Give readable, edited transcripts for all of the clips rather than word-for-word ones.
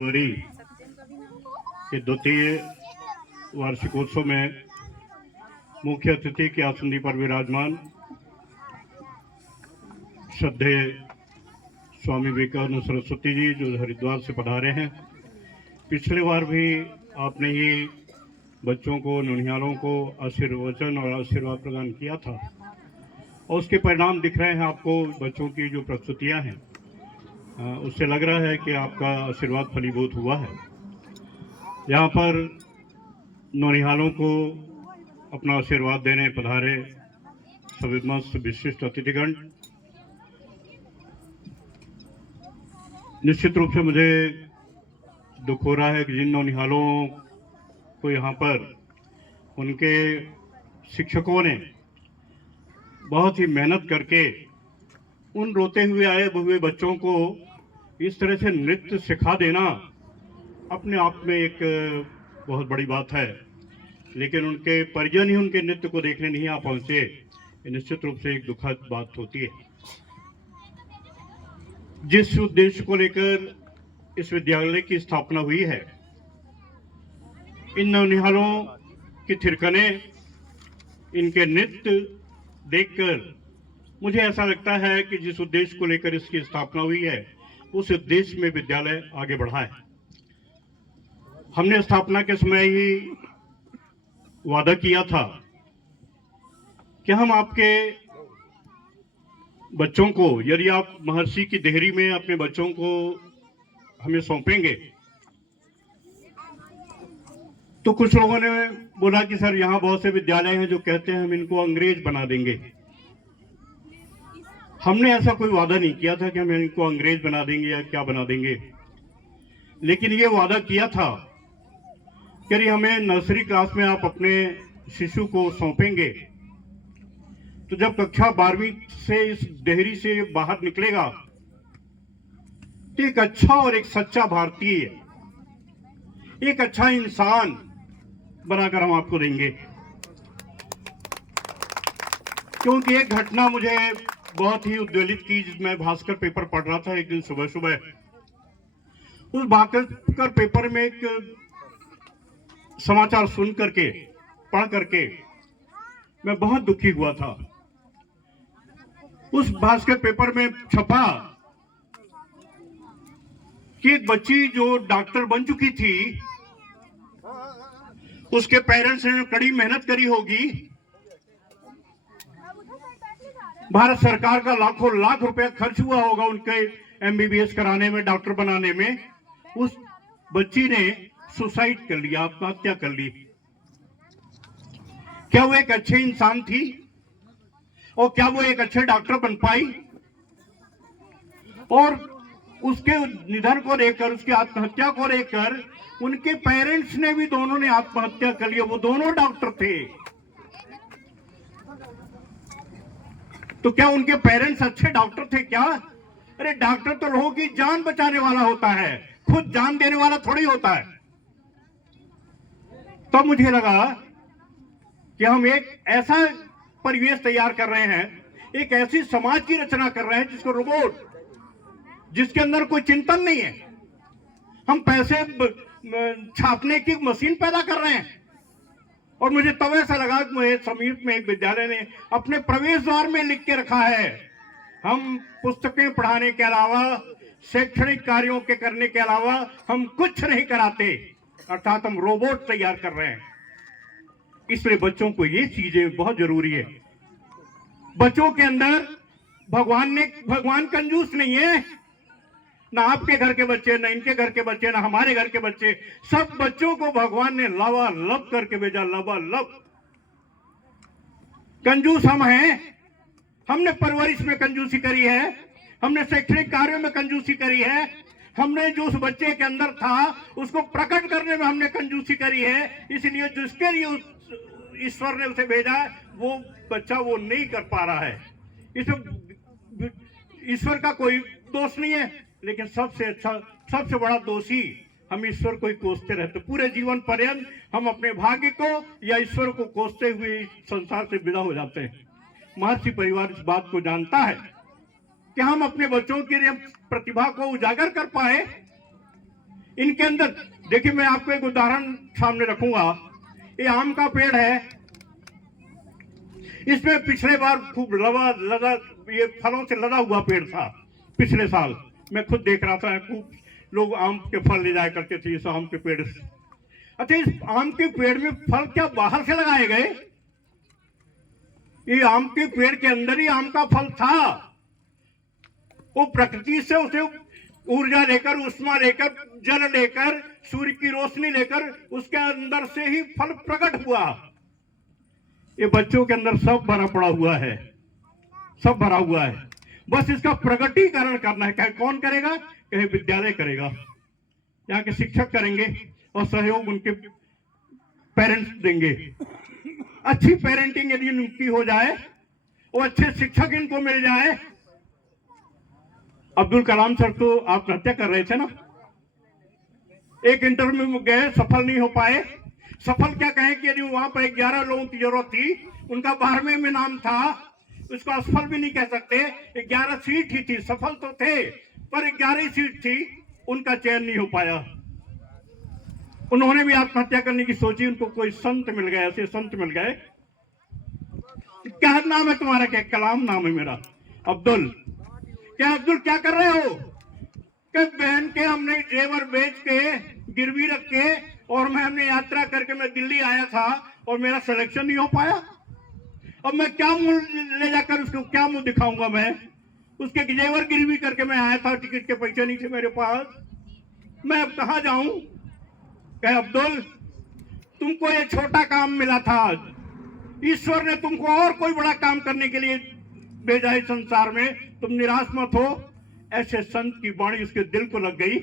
जनवरी के द्वितीय वार्षिकोत्सव में मुख्य अतिथि के आसंदी पर विराजमान श्रद्धेय स्वामी विवेकानंद सरस्वती जी जो हरिद्वार से पधारे हैं। पिछले बार भी आपने ही बच्चों को, ननिहालों को आशीर्वचन और आशीर्वाद प्रदान किया था और उसके परिणाम दिख रहे हैं आपको। बच्चों की जो प्रस्तुतियां हैं उससे लग रहा है कि आपका आशीर्वाद फलीभूत हुआ है। यहाँ पर नौनिहालों को अपना आशीर्वाद देने पधारे सविमस्त विशिष्ट अतिथिगण, निश्चित रूप से मुझे दुख हो रहा है कि जिन नौनिहालों को यहाँ पर उनके शिक्षकों ने बहुत ही मेहनत करके उन रोते हुए आए हुए बच्चों को इस तरह से नृत्य सिखा देना अपने आप में एक बहुत बड़ी बात है, लेकिन उनके परिजन ही उनके नृत्य को देखने नहीं आ पहुंचे। निश्चित रूप से एक दुखद बात होती है। जिस उद्देश्य को लेकर इस विद्यालय की स्थापना हुई है, इन नौनिहालों की थिरकने, इनके नृत्य देखकर मुझे ऐसा लगता है कि जिस उद्देश्य को लेकर इसकी स्थापना हुई है उस उद्देश्य में विद्यालय आगे बढ़ा है। हमने स्थापना के समय ही वादा किया था कि हम आपके बच्चों को, यदि आप महर्षि की देहरी में अपने बच्चों को हमें सौंपेंगे, तो कुछ लोगों ने बोला कि सर यहाँ बहुत से विद्यालय हैं जो कहते हैं हम इनको अंग्रेज बना देंगे। हमने ऐसा कोई वादा नहीं किया था कि हम इनको अंग्रेज बना देंगे या क्या बना देंगे, लेकिन ये वादा किया था कि यदि हमें नर्सरी क्लास में आप अपने शिशु को सौंपेंगे तो जब कक्षा 12वीं से इस देहरी से बाहर निकलेगा तो एक अच्छा और एक सच्चा भारतीय, एक अच्छा इंसान बनाकर हम आपको देंगे। क्योंकि एक घटना मुझे बहुत ही उद्वेलित की। मैं भास्कर पेपर पढ़ रहा था एक दिन सुबह सुबह। उस भास्कर पेपर में एक समाचार सुन करके, पढ़ करके मैं बहुत दुखी हुआ था। उस भास्कर पेपर में छपा कि एक बच्ची जो डॉक्टर बन चुकी थी, उसके पेरेंट्स ने कड़ी मेहनत करी होगी, भारत सरकार का लाखों लाख रुपया खर्च हुआ होगा उनके एमबीबीएस कराने में, डॉक्टर बनाने में। उस बच्ची ने सुसाइड कर लिया, आत्महत्या कर ली। क्या वो एक अच्छे इंसान थी और क्या वो एक अच्छे डॉक्टर बन पाई? और उसके निधन को लेकर, उसकी आत्महत्या को लेकर उनके पेरेंट्स ने भी, दोनों ने आत्महत्या कर लिया। वो दोनों डॉक्टर थे। तो क्या उनके पेरेंट्स अच्छे डॉक्टर थे क्या? अरे डॉक्टर तो लोगों की जान बचाने वाला होता है, खुद जान देने वाला थोड़ी होता है। तो मुझे लगा कि हम एक ऐसा परिवेश तैयार कर रहे हैं, एक ऐसी समाज की रचना कर रहे हैं जिसको रोबोट, जिसके अंदर कोई चिंतन नहीं है। हम पैसे छापने की मशीन पैदा कर रहे हैं। और मुझे तब ऐसा लगा कि मुझे समीप में एक विद्यालय ने अपने प्रवेश द्वार में लिख के रखा है, हम पुस्तकें पढ़ाने के अलावा, शैक्षणिक कार्यों के करने के अलावा हम कुछ नहीं कराते, अर्थात हम रोबोट तैयार कर रहे हैं। इसलिए बच्चों को ये चीजें बहुत जरूरी है। बच्चों के अंदर भगवान कंजूस नहीं है। ना आपके घर के बच्चे, ना इनके घर के बच्चे, ना हमारे घर के बच्चे, सब बच्चों को भगवान ने लबालब करके भेजा, लबालब। कंजूस हम हैं। हमने परवरिश में कंजूसी करी है, हमने शैक्षणिक कार्यों में कंजूसी करी है, हमने जो उस बच्चे के अंदर था उसको प्रकट करने में हमने कंजूसी करी है। इसलिए जिसके लिए ईश्वर ने उसे भेजा वो बच्चा वो नहीं कर पा रहा है। इसमें ईश्वर का कोई दोष नहीं है, लेकिन सबसे बड़ा दोषी हम ईश्वर को ही कोसते रहते। पूरे जीवन पर्यंत हम अपने भाग्य को या ईश्वर को कोसते हुए संसार से विदा हो जाते हैं। महर्षि परिवार इस बात को जानता है कि हम अपने बच्चों की प्रतिभा को उजागर कर पाए, इनके अंदर देखिए, मैं आपको एक उदाहरण सामने रखूंगा। ये आम का पेड़ है, इसमें पिछले बार खूब लदा ये फलों से लदा हुआ पेड़ था। पिछले साल मैं खुद देख रहा था, खूब लोग आम के फल ले जाया करते थे इस आम के पेड़ से। अच्छा, इस आम के पेड़ में फल क्या बाहर से लगाए गए? ये आम के पेड़ के अंदर ही आम का फल था। वो प्रकृति से उसे ऊर्जा लेकर, उष्मा लेकर, जल लेकर, सूर्य की रोशनी लेकर उसके अंदर से ही फल प्रकट हुआ। ये बच्चों के अंदर सब भरा पड़ा हुआ है, सब भरा हुआ है। बस इसका प्रगटीकरण करना है। कहे कौन करेगा? कहे विद्यालय करेगा, यहाँ के शिक्षक करेंगे और सहयोग उनके पेरेंट्स देंगे। अच्छी पेरेंटिंग यदि उनकी हो जाए और अच्छे शिक्षक इनको मिल जाए। अब्दुल कलाम सर तो आत्महत्या कर रहे थे ना, एक इंटरव्यू में गए, सफल नहीं हो पाए। सफल क्या कहें कि यदि वहां पर 11 लोगों की जरूरत थी, उनका 12वें में नाम था, उसको असफल भी नहीं कह सकते। 11 सीट ही थी, सफल तो थे पर 11 सीट थी, उनका चयन नहीं हो पाया। उन्होंने भी आत्महत्या करने की सोची, उनको कोई संत मिल गए, ऐसे संत मिल गए। क्या नाम है तुम्हारा? क्या कलाम नाम है मेरा, अब्दुल। क्या अब्दुल क्या कर रहे हो? कि बहन के हमने जेवर बेच के गिरवी रख के और हमने यात्रा करके मैं दिल्ली आया था और मेरा सिलेक्शन नहीं हो पाया। अब मैं क्या मुंह ले जाकर उसको क्या मुंह दिखाऊंगा? मैं उसके जेवर गिरवी करके मैं आया था, टिकट के पैसे नहीं थे मेरे पास, मैं अब कहां जाऊं? कहे अब्दुल, तुमको ये छोटा काम मिला था, ईश्वर ने तुमको और कोई बड़ा काम करने के लिए भेजा है संसार में, तुम निराश मत हो। ऐसे संत की वाणी उसके दिल को लग गई।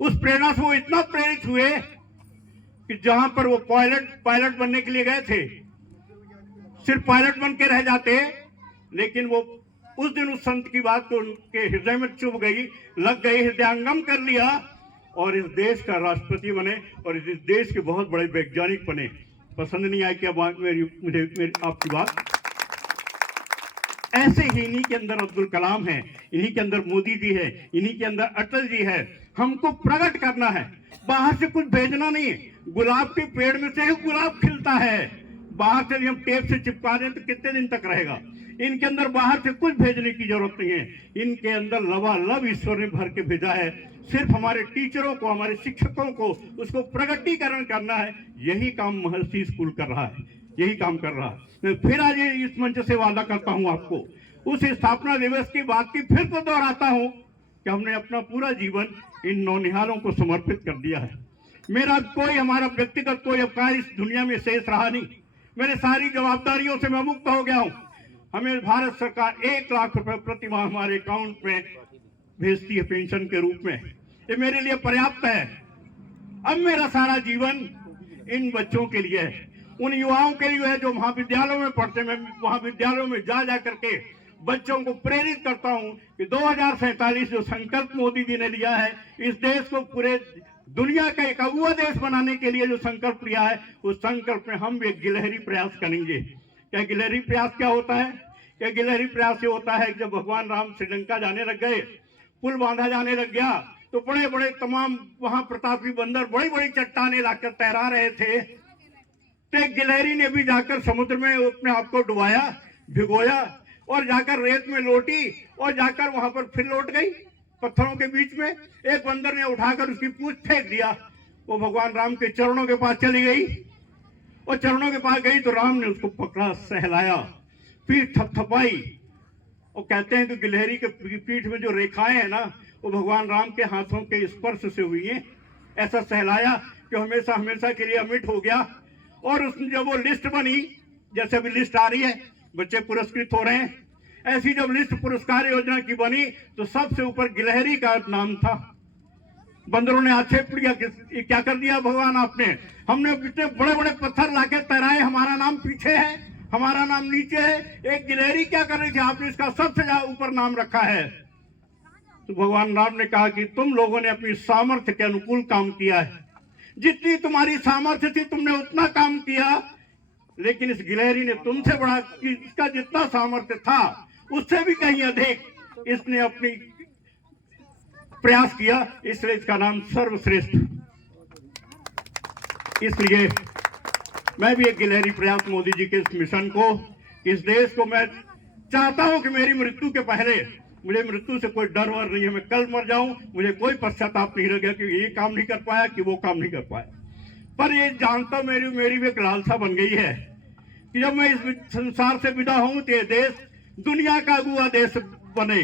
उस प्रेरणा से वो इतना प्रेरित हुए कि जहां पर वो पायलट बनने के लिए गए थे, सिर्फ पायलट बन के रह जाते, लेकिन वो उस दिन उस संत की बात को उनके हृदय में चुभ गई, लग गई, हृदयंगम कर लिया और इस देश का राष्ट्रपति बने और इस देश के बहुत बड़े वैज्ञानिक बने। पसंद नहीं आई क्या मुझे आपकी बात? ऐसे ही इन्हीं के अंदर अब्दुल कलाम है, इन्हीं के अंदर मोदी जी है, इन्हीं के अंदर अटल जी है। हमको प्रकट करना है, बाहर से कुछ भेजना नहीं है। गुलाब के पेड़ में से ही गुलाब खिलता है, बाहर से हम टेप से चिपका दें तो कितने दिन तक रहेगा? इनके अंदर बाहर से कुछ भेजने की जरूरत नहीं है, इनके अंदर लबालब ईश्वर ने भर के भेजा है। सिर्फ हमारे टीचरों को, हमारे शिक्षकों को उसको प्रगटीकरण करना है। यही काम महर्षि स्कूल कर रहा है, यही काम कर रहा है। मैं फिर आज इस मंच से वादा करता हूं आपको, उस स्थापना दिवस की बात की फिर तो दोहराता हूं कि हमने अपना पूरा जीवन इन नौनिहालों को समर्पित कर दिया है। मेरा कोई, हमारा व्यक्तिगत कोई अवकाश इस दुनिया में शेष रहा नहीं। मेरे सारी जवाबदारियों से मैं मुक्त हो गया हूं। हमें भारत सरकार 1 लाख रुपए प्रति माह हमारे अकाउंट में भेजती है पेंशन के रूप में, ये मेरे लिए पर्याप्त है। अब मेरा सारा जीवन इन बच्चों के लिए है, उन युवाओं के लिए है जो महाविद्यालयों में पढ़ते। मैं महाविद्यालयों में जा करके बच्चों को प्रेरित करता हूं कि 2047 जो संकल्प मोदी जी ने लिया है, इस देश को पूरे दुनिया का एक अगुआ देश बनाने के लिए जो संकल्प लिया है, उस संकल्प में हम एक गिलहरी प्रयास करेंगे। क्या गिलहरी प्रयास क्या होता है? क्या गिलहरी प्रयास ये होता है कि जब भगवान राम श्रीलंका जाने लग गए, पुल बांधा जाने लग गया, तो बड़े बड़े तमाम वहां प्रतापी बंदर बड़ी बड़ी चट्टाने लाकर तैरा रहे थे। तो एक गिलहरी ने भी जाकर समुद्र में अपने आप को डुबाया, भिगोया और जाकर रेत में लोटी और जाकर वहां पर फिर लौट गई पत्थरों के बीच में। एक बंदर ने उठाकर उसकी पूंछ फेंक दिया, वो भगवान राम के चरणों के पास चली गई और चरणों के पास गई तो राम ने उसको पकड़ा, सहलाया, पीठ थपथपाई। और कहते हैं कि गिलहरी के पीठ में जो रेखाएं हैं ना, वो भगवान राम के हाथों के स्पर्श से हुई हैं। ऐसा सहलाया कि हमेशा हमेशा के लिए अमिट हो गया। और उसमें जब वो लिस्ट बनी, जैसे अभी लिस्ट आ रही है, बच्चे पुरस्कृत हो रहे हैं, ऐसी जब लिस्ट पुरस्कार योजना की बनी तो सबसे ऊपर गिलहरी का नाम था। बंदरों ने आक्षेप किया कि क्या कर दिया भगवान आपने, हमने इतने बड़े बड़े पत्थर लाके तैराए, हमारा नाम पीछे है, हमारा नाम नीचे है, एक गिलहरी क्या कर रही थी, आपने इसका सबसे ज्यादा ऊपर नाम रखा है। तो भगवान राम ने कहा कि तुम लोगों ने अपनी सामर्थ्य के अनुकूल काम किया है, जितनी तुम्हारी सामर्थ्य थी तुमने उतना काम किया, लेकिन इस गिलहरी ने तुमसे बड़ा, इसका जितना सामर्थ्य था उससे भी कहीं अधिक इसने अपनी प्रयास किया, इसलिए इसका नाम सर्वश्रेष्ठ। इसलिए मैं भी एक गिलहरी प्रयास मोदी जी के इस मिशन को, इस देश को मैं चाहता हूं कि मेरी मृत्यु के पहले, मुझे मृत्यु से कोई डर वर नहीं है, मैं कल मर जाऊं मुझे कोई पश्चाताप नहीं रहेगा कि ये काम नहीं कर पाया कि वो काम नहीं कर पाया। पर ये जानता मेरी भी एक लालसा बन गई है कि जब मैं इस संसार से विदा हूं तो ये देश दुनिया का अगुआ देश बने।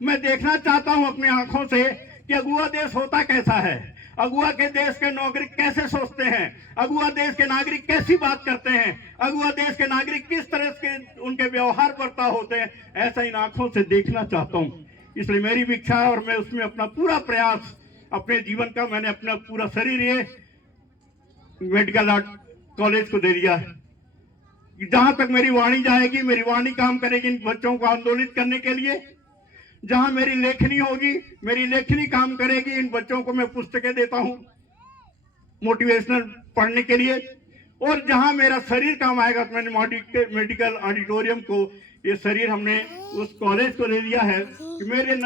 मैं देखना चाहता हूं अपनी आंखों से कि अगुआ देश होता कैसा है, अगुआ के देश के नागरिक कैसे सोचते हैं, अगुआ देश के नागरिक कैसी बात करते हैं, अगुआ देश के नागरिक किस तरह के उनके व्यवहार बर्ताव होते हैं, ऐसा इन आंखों से देखना चाहता हूं। इसलिए मेरी भी इच्छा है और मैं उसमें अपना पूरा प्रयास, अपने जीवन का मैंने अपना पूरा शरीर ये मेडिकल आर्ट कॉलेज को दे दिया है। जहां तक मेरी वाणी जाएगी, मेरी वाणी काम करेगी इन बच्चों को आंदोलित करने के लिए। जहां मेरी लेखनी होगी, मेरी लेखनी काम करेगी, इन बच्चों को मैं पुस्तकें देता हूं मोटिवेशनल पढ़ने के लिए। और जहां मेरा शरीर काम आएगा तो मैंने मेडिकल ऑडिटोरियम को, ये शरीर हमने उस कॉलेज को दे दिया है कि मेरे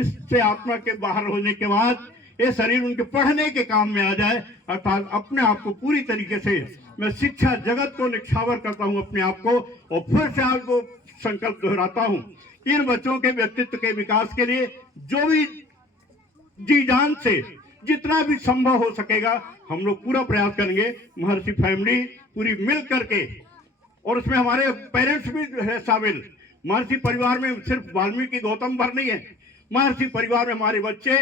इससे आत्मा के बाहर होने के बाद ये शरीर उनके पढ़ने के काम में आ जाए। अर्थात अपने आप को पूरी तरीके से मैं शिक्षा जगत को निछावर करता हूं अपने आप को, और फिर से आपको संकल्प दोहराता हूं कि इन बच्चों के व्यक्तित्व के विकास के लिए जो भी जी जान से जितना भी संभव हो सकेगा हम लोग पूरा प्रयास करेंगे। महर्षि फैमिली पूरी मिल करके, और उसमें हमारे पेरेंट्स भी है शामिल। महर्षि परिवार में सिर्फ वाल्मीकि गौतम भर नहीं है, महर्षि परिवार में हमारे बच्चे,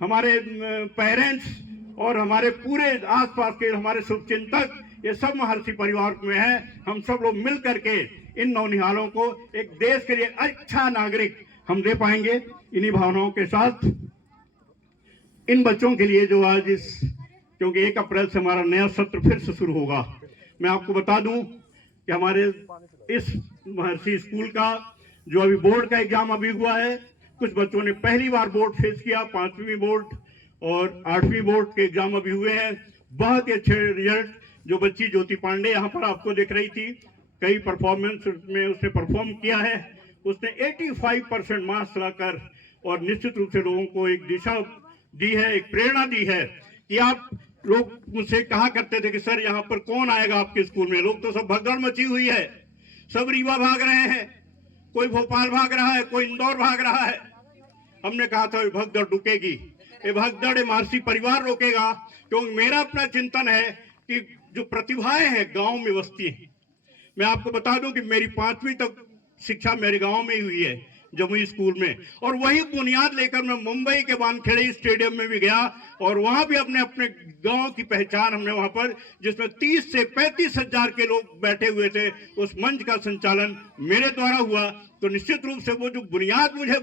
हमारे पेरेंट्स और हमारे पूरे आसपास के हमारे शुभचिंतक, ये सब महर्षि परिवार में है। हम सब लोग मिल करके इन नौनिहालों को एक देश के लिए अच्छा नागरिक हम दे पाएंगे। इन्हीं भावनाओं के साथ इन बच्चों के लिए जो आज क्योंकि 1 अप्रैल से हमारा नया सत्र फिर से शुरू होगा, मैं आपको बता दूं कि हमारे इस महर्षि स्कूल का जो अभी बोर्ड का एग्जाम अभी हुआ है, कुछ बच्चों ने पहली बार बोर्ड फेस किया, 5वीं बोर्ड और 8वीं बोर्ड के एग्जाम अभी हुए हैं। बहुत ही अच्छे रिजल्ट। जो बच्ची ज्योति पांडे यहाँ पर आपको दिख रही थी, कई परफॉर्मेंस में उसने परफॉर्म किया है, उसने 85% मार्क्स लाकर और निश्चित रूप से लोगों को एक दिशा दी है, एक प्रेरणा दी है कि आप लोग मुझसे कहा करते थे कि सर यहाँ पर कौन आएगा आपके स्कूल में, लोग तो सब भगदड़ मची हुई है, सब रीवा भाग रहे हैं, कोई भोपाल भाग रहा है, कोई इंदौर भाग रहा है। हमने कहा था ये भगदड़ रुकेगी, ये भगदड़ महर्षि परिवार रोकेगा, क्योंकि मेरा अपना चिंतन है कि जो प्रतिभाएं हैं गांव में बसती हैं। मैं आपको बता दूं कि मेरी 5वीं तक शिक्षा मेरे गांव में ही हुई है, जमुई स्कूल में, और वही बुनियाद लेकर मैं मुंबई के वानखेड़े स्टेडियम में भी गया और वहां भी अपने अपने गांव की पहचान हमने वहां पर, जिसमें 30 से 35 हजार के लोग बैठे हुए थे, उस मंच का संचालन मेरे द्वारा हुआ। तो निश्चित रूप से वो जो बुनियाद मुझे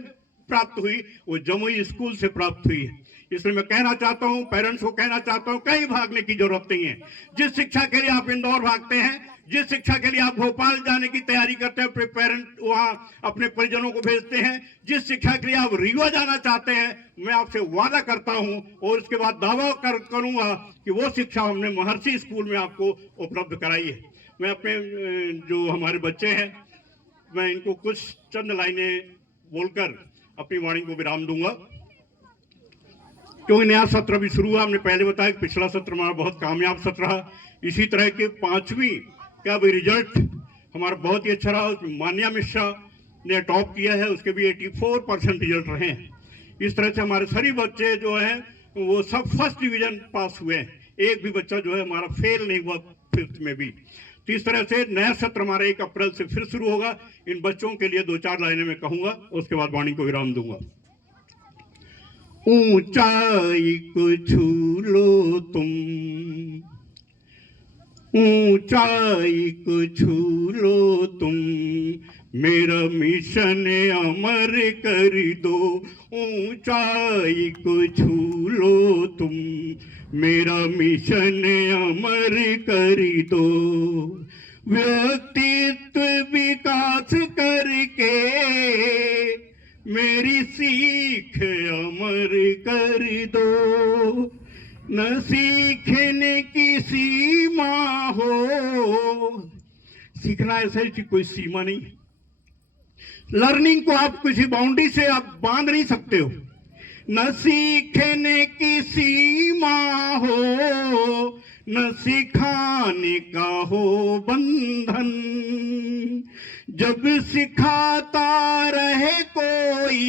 प्राप्त हुई वो जमुई स्कूल से प्राप्त हुई है। इसलिए मैं कहना चाहता हूं, पेरेंट्स को कहना चाहता हूं, कहीं भागने की जरूरत नहीं है। जिस शिक्षा के लिए आप इंदौर भागते हैं, जिस शिक्षा के लिए आप भोपाल जाने की तैयारी करते हैं, पेरेंट वहां अपने परिजनों को भेजते हैं, जिस शिक्षा के लिए आप रीवा जाना चाहते हैं, मैं आपसे वादा करता हूं और उसके बाद दावा करूंगा कि वो शिक्षा हमने महर्षि स्कूल में आपको उपलब्ध कराई है। मैं अपने जो हमारे बच्चे हैं, मैं इनको कुछ चंद लाइनें बोलकर अपनी वाणी को विराम दूंगा, क्योंकि नया सत्र भी शुरू हुआ। हमने पहले बताया कि पिछला सत्र हमारा बहुत कामयाब सत्र रहा। इसी तरह के 5वीं का भी रिजल्ट हमारा बहुत ही अच्छा रहा। मान्या मिश्रा ने टॉप किया है, उसके भी 84% रिजल्ट रहे हैं। इस तरह से हमारे सभी बच्चे जो हैं वो सब फर्स्ट डिवीजन पास हुए हैं, एक भी बच्चा जो है हमारा फेल नहीं हुआ 5th में भी। तो इस तरह से नया सत्र हमारा 1 अप्रैल से फिर शुरू होगा। इन बच्चों के लिए 2-4 लाइनें मैं कहूंगा, उसके बाद वाणी को विराम दूंगा। ऊंचाई को छू लो तुम, ऊंचाई को छू लो तुम, मेरा मिशन अमर कर दो। ऊंचाई को छू लो तुम, मेरा मिशन अमर कर दो। व्यक्तित्व विकास करके मेरी सीख अमर कर दो। न सीखने की सीमा हो, सीखना ऐसे की कोई सीमा नहीं है। लर्निंग को आप किसी बाउंड्री से आप बांध नहीं सकते हो, न सीखने की सीमा हो, न सिखाने का हो बंधन। जब सिखाता रहे कोई,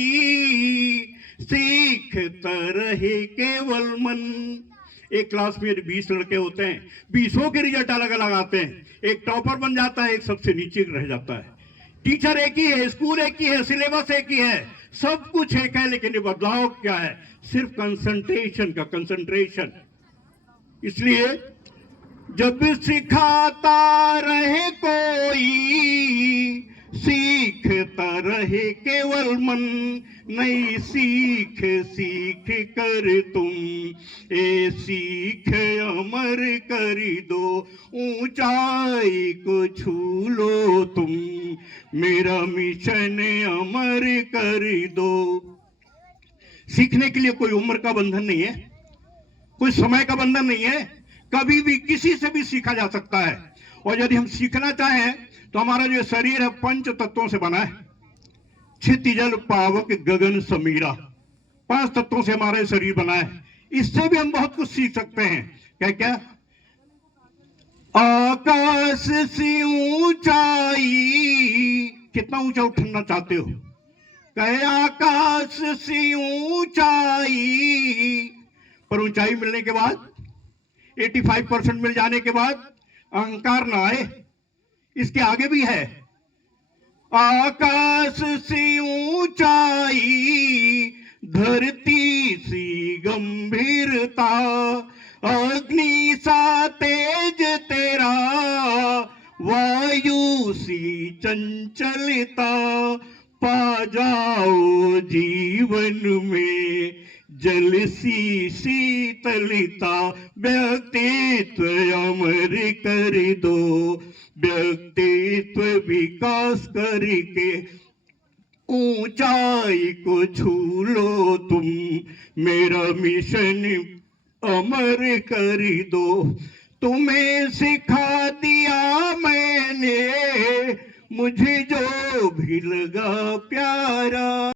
सीखता रहे केवल मन। एक क्लास में 20 लड़के होते हैं, 20 के रिजल्ट अलग अलग आते हैं। एक टॉपर बन जाता है, एक सबसे नीचे रह जाता है। टीचर एक ही है, स्कूल एक ही है, सिलेबस एक ही है, सब कुछ एक है, लेकिन ये बदलाव क्या है? सिर्फ कंसंट्रेशन का कंसंट्रेशन। इसलिए जब सिखाता रहे कोई, सीखता रहे केवल मन। नई सीख सीख कर तुम ए सीख अमर कर दो, ऊंचाई को छू लो तुम, मेरा मिशन अमर कर दो। सीखने के लिए कोई उम्र का बंधन नहीं है, कोई समय का बंधन नहीं है, कभी भी किसी से भी सीखा जा सकता है। और यदि हम सीखना चाहें तो हमारा जो शरीर है 5 तत्वों से बना है, क्षिति जल पावक गगन समीरा, 5 तत्वों से हमारा शरीर बना है। इससे भी हम बहुत कुछ सीख सकते हैं। क्या क्या? आकाश से ऊंचाई, कितना ऊंचा उठना चाहते हो? कहे आकाश से ऊंचाई, पर ऊंचाई मिलने के बाद 85% मिल जाने के बाद अहंकार ना आए। इसके आगे भी है। आकाश से ऊंचाई, धरती सी गंभीरता, अग्नि सा तेज तेरा, वायु सी चंचलता, पा जाओ जीवन में जल सी शीतलता, व्यक्तित्व अमर कर दो, व्यक्तित्व विकास करके ऊंचाई को छू लो तुम, मेरा मिशन अमर कर दो। तुम्हें सिखा दिया मैंने, मुझे जो भी लगा